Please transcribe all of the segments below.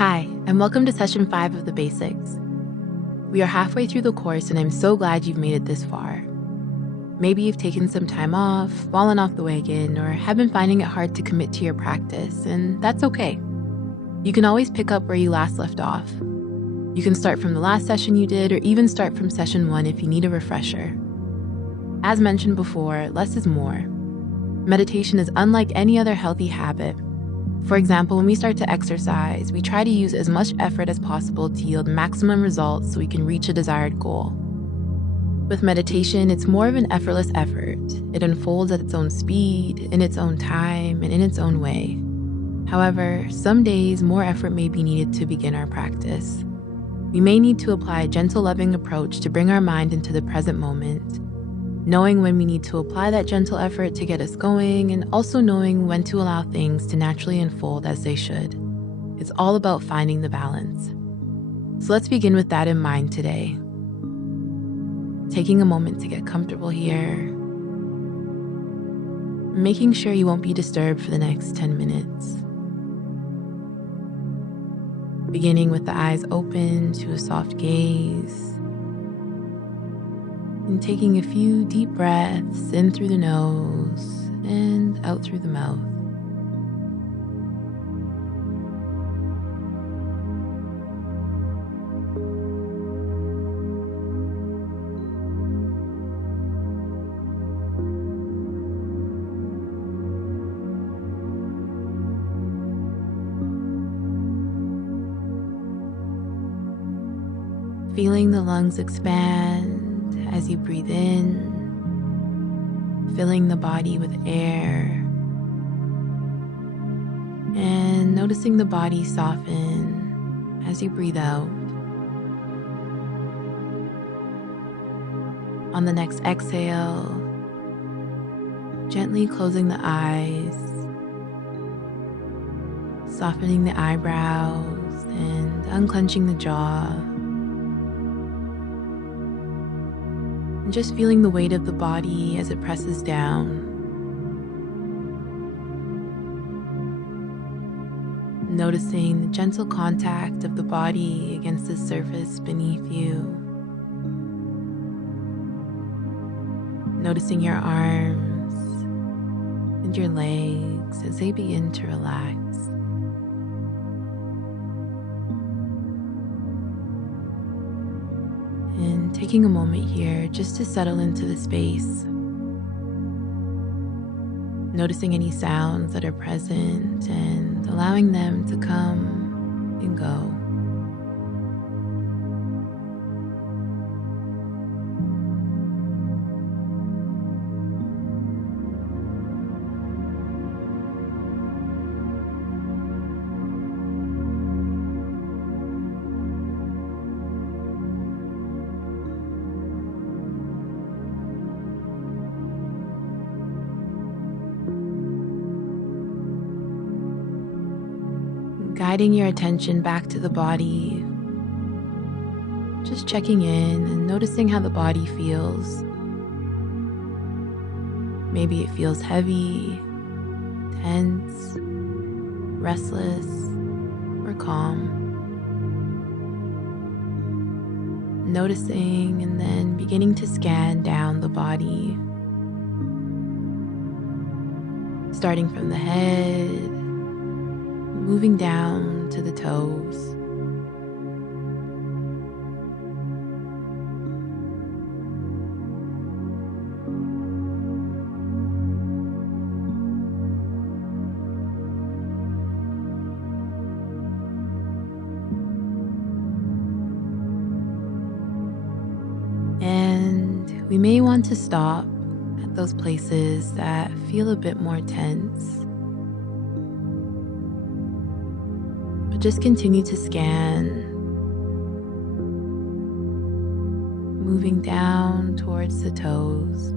Hi, and welcome to session 5 of the basics. We are halfway through the course, and I'm so glad you've made it this far. Maybe you've taken some time off, fallen off the wagon, or have been finding it hard to commit to your practice, and that's okay. You can always pick up where you last left off. You can start from the last session you did, or even start from session 1 if you need a refresher. As mentioned before, less is more. Meditation is unlike any other healthy habit. For example, when we start to exercise, we try to use as much effort as possible to yield maximum results so we can reach a desired goal. With meditation, it's more of an effortless effort. It unfolds at its own speed, in its own time, and in its own way. However, some days more effort may be needed to begin our practice. We may need to apply a gentle, loving approach to bring our mind into the present moment, knowing when we need to apply that gentle effort to get us going, and also knowing when to allow things to naturally unfold as they should. It's all about finding the balance. So let's begin with that in mind today. Taking a moment to get comfortable here, making sure you won't be disturbed for the next 10 minutes. Beginning with the eyes open to a soft gaze, and taking a few deep breaths in through the nose and out through the mouth. Feeling the lungs expand as you breathe in, filling the body with air, and noticing the body soften as you breathe out. On the next exhale, gently closing the eyes, softening the eyebrows, and unclenching the jaw. Just feeling the weight of the body as it presses down. Noticing the gentle contact of the body against the surface beneath you. Noticing your arms and your legs as they begin to relax. And taking a moment here just to settle into the space. Noticing any sounds that are present and allowing them to come and go. Guiding your attention back to the body, just checking in and noticing how the body feels. Maybe it feels heavy, tense, restless, or calm. Noticing and then beginning to scan down the body, starting from the head, moving down to the toes. And we may want to stop at those places that feel a bit more tense. Just continue to scan, moving down towards the toes.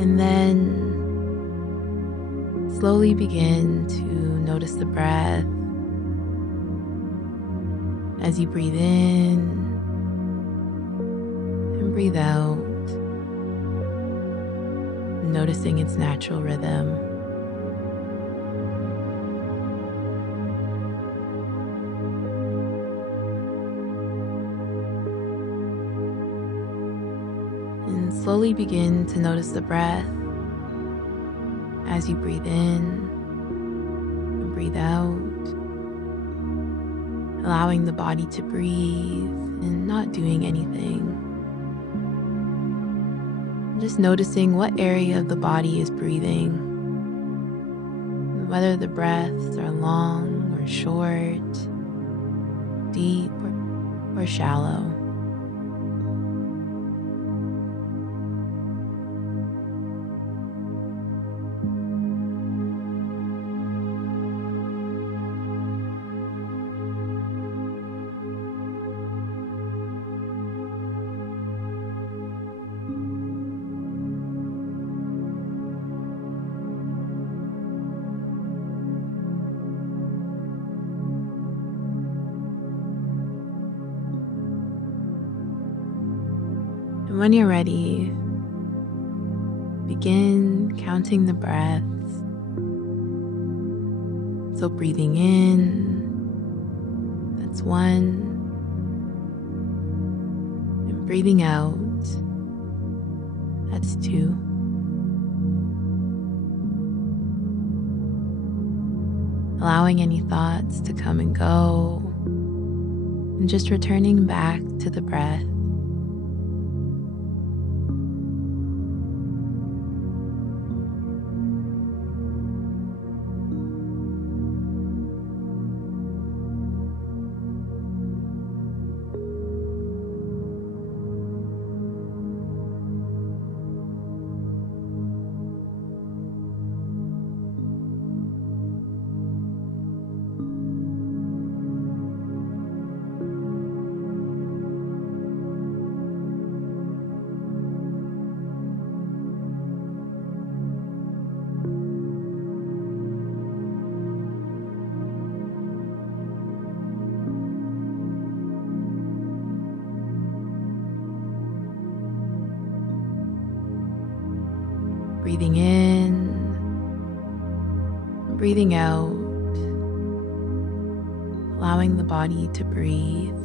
And then slowly begin to notice the breath as you breathe in and breathe out, noticing its natural rhythm. And slowly begin to notice the breath as you breathe in and breathe out, allowing the body to breathe and not doing anything. Just noticing what area of the body is breathing, whether the breaths are long or short, deep or shallow. And when you're ready, begin counting the breaths. So breathing in, that's 1. And breathing out, that's 2. Allowing any thoughts to come and go, and just returning back to the breath. Breathing in, breathing out, allowing the body to breathe.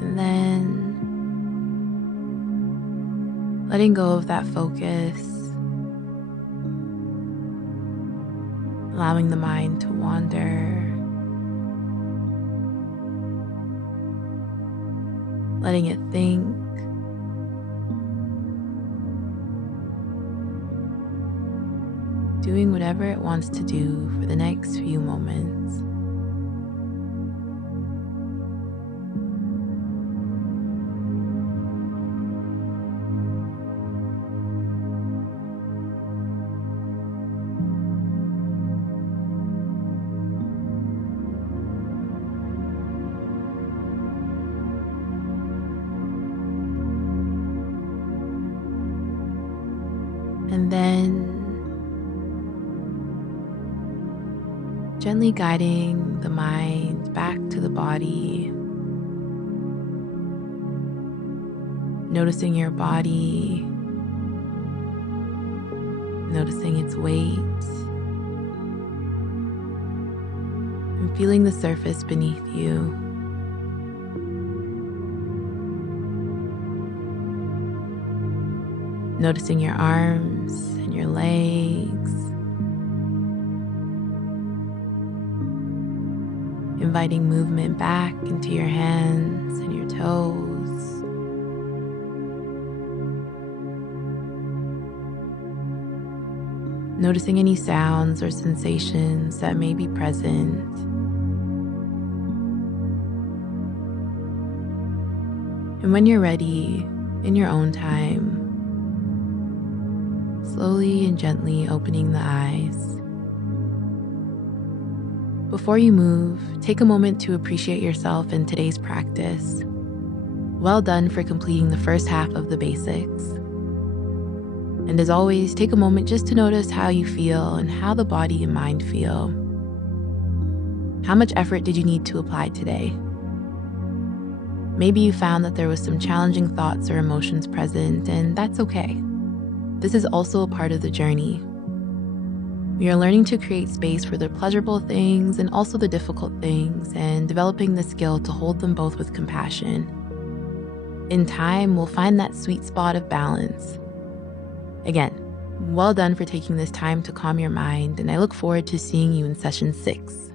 And then letting go of that focus, allowing the mind to wander, letting it think, doing whatever it wants to do for the next few moments. And then gently guiding the mind back to the body, noticing your body, noticing its weight, and feeling the surface beneath you. Noticing your arms and your legs. Inviting movement back into your hands and your toes. Noticing any sounds or sensations that may be present. And when you're ready, in your own time, slowly and gently opening the eyes. Before you move, take a moment to appreciate yourself in today's practice. Well done for completing the first half of the basics. And as always, take a moment just to notice how you feel and how the body and mind feel. How much effort did you need to apply today? Maybe you found that there was some challenging thoughts or emotions present, and that's okay. This is also a part of the journey. We are learning to create space for the pleasurable things and also the difficult things, and developing the skill to hold them both with compassion. In time, we'll find that sweet spot of balance. Again, well done for taking this time to calm your mind, and I look forward to seeing you in session 6.